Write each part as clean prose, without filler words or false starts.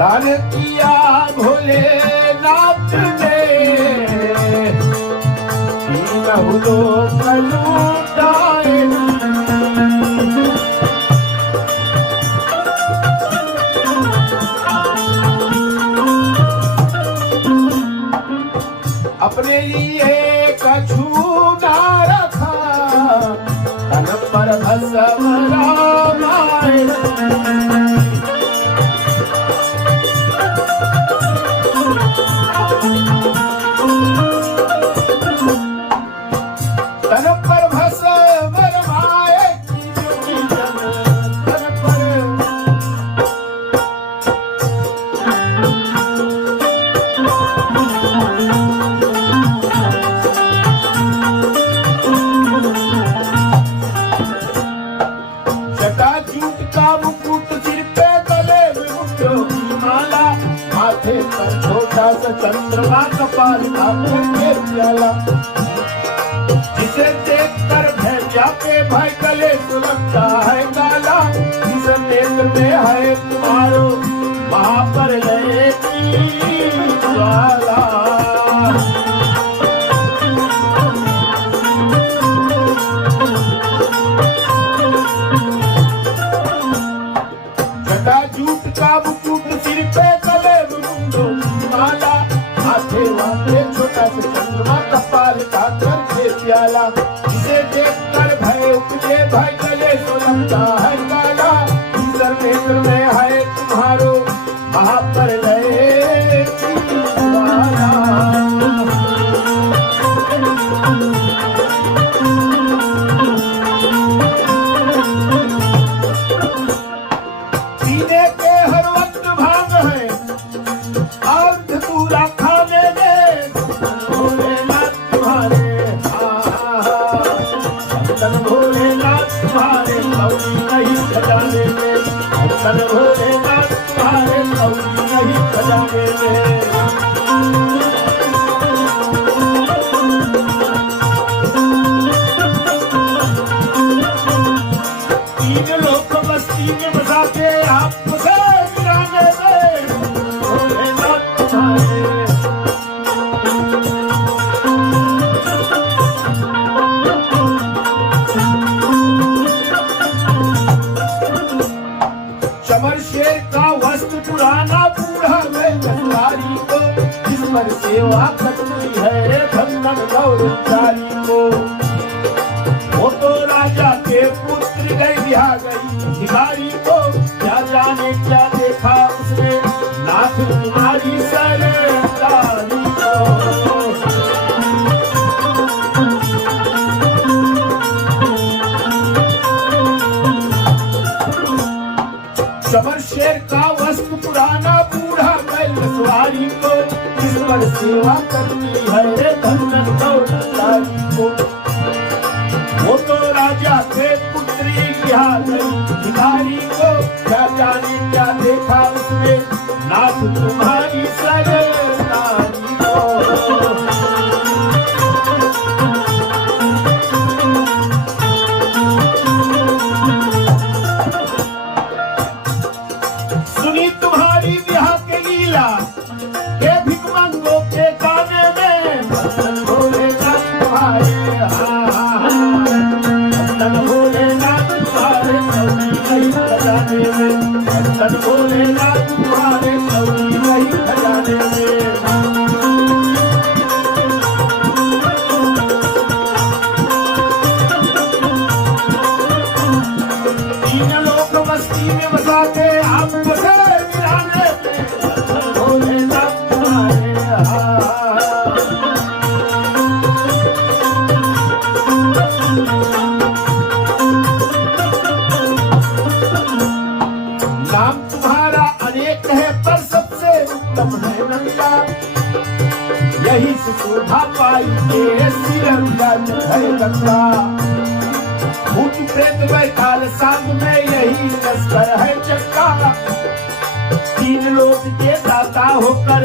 दान किया भोलेनाथ ने, तीनों लोक लूटाए। अपने लिए कछु ना रखा, तन पर भस्म रामाए। तन पर भस्म रमाए, तन पर जटाजूट का मुकुट, सिर पे गले में मुंडो की माला, माथे पर छोटा सा चंद्रमा, कपाल पे प्याला। जिसे देख कर भय जाके भाई गले सुलगता है काला, इस नेत्र में है तुम्हारो महापर लय की ज्वाला। जटाजूट का मुकुट, सिर पे गले में मुंडो की माला, माथे वाथे छोटा सा चंद्रमा, कपाल का कंठे प्याला। जिसे देख कर भय उपजे भाई गले सुलगता है काला, इस नेत्र में है तुम्हारो महाप्रलय की ज्वाला। पीने के हर वक्त भांग है और धतूरा खाने में, भोलेनाथ तुम्हारे धन भोलेनाथ तुम्हारे कौड़ी नहीं खजाने में, धन भोलेनाथ तुम्हारे कौड़ी नहीं खजाने में। तीन लोग मस्ती में बसाते आपसे मिलाने में, भोलेनाथ तुम्हारे चमर शेर का वस्त्र पुराना, बूढ़ा में जसवारी को, जिस पर सेवा करती है धन गौरवचारी को। वो तो राजा के पुत्र गई बिहा गई भिखारी को, क्या जाने क्या देखा उसने नाथ तुम्हारी सरदारी को। चमर शेर का वस्त्र पुराना, बूढ़ा बैल सवारी को, जिस पर सेवा करती है धन गौरवचारी को। वो तो राजा के पुत्री भिखारी को, क्या जाने क्या देखा उसने नाथ तुम्हारी सरदारी को। सुनी तुम्हारी ब्याह के लीला, के भिखमंगों के गाने में, धन भोलेनाथ तुम्हारे धन भोलेनाथ तुम्हारे कौड़ी नहीं खजाने में, धन भोलेनाथ तुम्हारे कौड़ी नहीं खजाने में। तीन लोग मस्ती में बसाते आपसे मिलाने में, धन भोलेनाथ तुम्हारे नाम तुम्हारा अनेक है पर सबसे उत्तम है नंदा, यही से शोभा पाई के सिर है गंगा। भूत प्रेत बैताल सांग में यही लश्कर है चक्का, तीन लोक के दाता होकर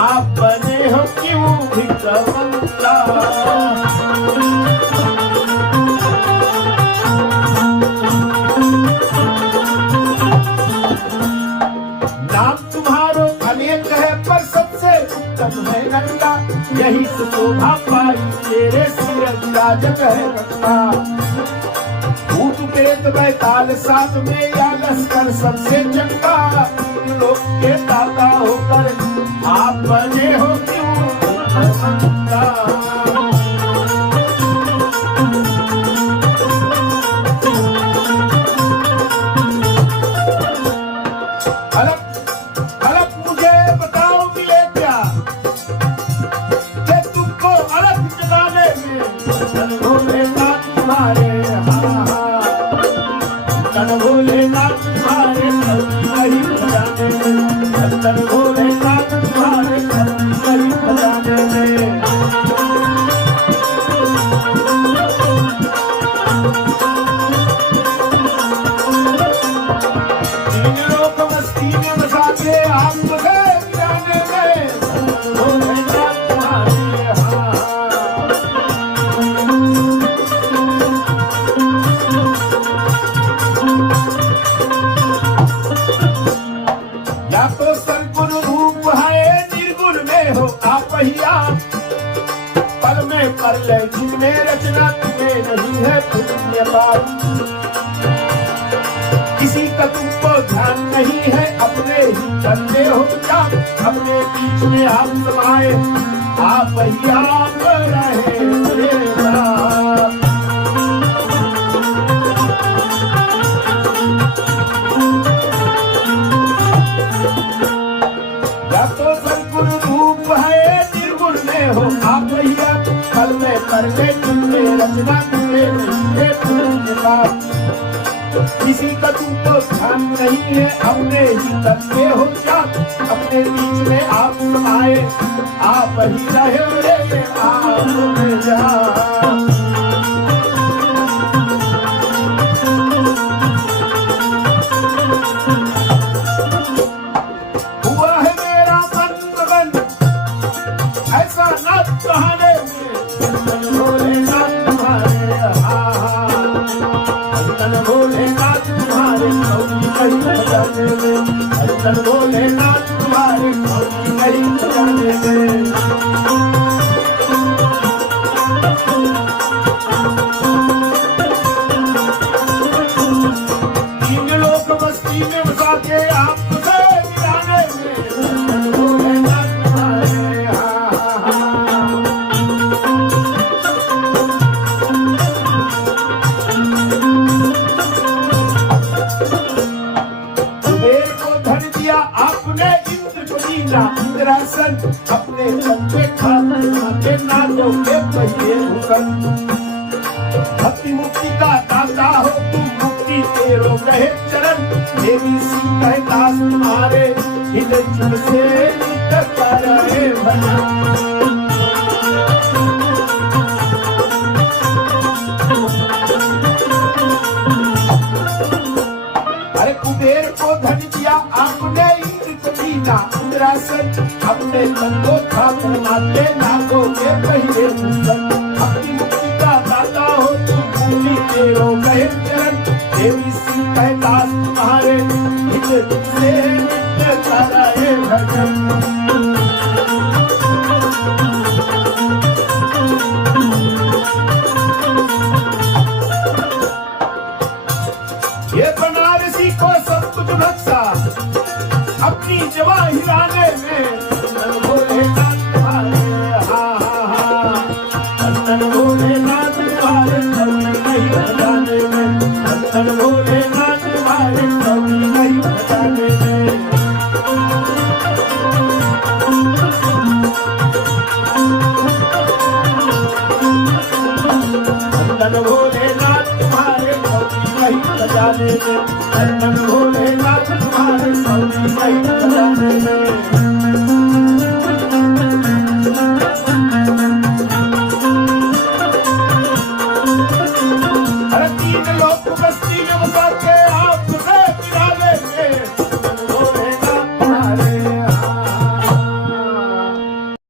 आप बने हो क्यों भिखमंगा। नाम तुम्हारा शोभा पाई तेरे सिर विराजत है गंगा। भूत प्रेत बैताल साथ में या लश्कर सबसे चंगा। लोक के दाता होकर आप बने हो क्यों गंगा। जिसमें रचना तुम्हें नहीं है पुण्य पाप। किसी का तुमको ध्यान नहीं है अपने ही करते हो क्या। अपने बीच में आप समाये आप ही आप रहे या तो सद्गुण रूप है निर्गुण में हो आप ही आप। फल में करने तुमने रचना तुम्हें नहीं है पुण्य पाप। किसी का तुमको ध्यान नहीं है अपने ही करते हो क्या। अपने बीच में आप समाये आप ही रहे आप में जा। हुआ है मेरा मन मगन ऐसा न कहने भोलेनाथ तुम्हारे भोलेनाथ तुम्हारे कहीं बजाने में। भोलेनाथ तुम्हारे कहीं बजाने में। तीन लोग मस्ती में बसा के आपसे मिलाने में। भोलेनाथ तुम्हारे इंद्रासन अपने बच्चे खाते नालों के पहिए हुसन। भक्ति मुक्ति का दाता हो तुम मुक्ति तेरो कहे चरण। देवी सी कहे दास तुम्हारे हृदय चुप से निकलता रहे भजन। अरे कुबेर को धन दिया आपने इंद्रासन अपने बंदो खाते नाते नागों के पहले भूषण। अपनी मुक्ति का दाता हो तुम भूमि तेरो कहे चरण। देवी सी कहे दास तुम्हारे हृदय से निकलता रहे भजन। ये बनारसी को सब कुछ बख्शा अपनी जवाहिराने में। भोलेनाथ तुम्हारे भोलेनाथ तुम्हारे नहीं बजाने में। भोलेनाथ तुम्हारे नहीं बजाने में। भोलेनाथ तुम्हारे नहीं बजाने में। भोलेनाथ तुम्हारे नहीं बजाने में। अरे तीन लोग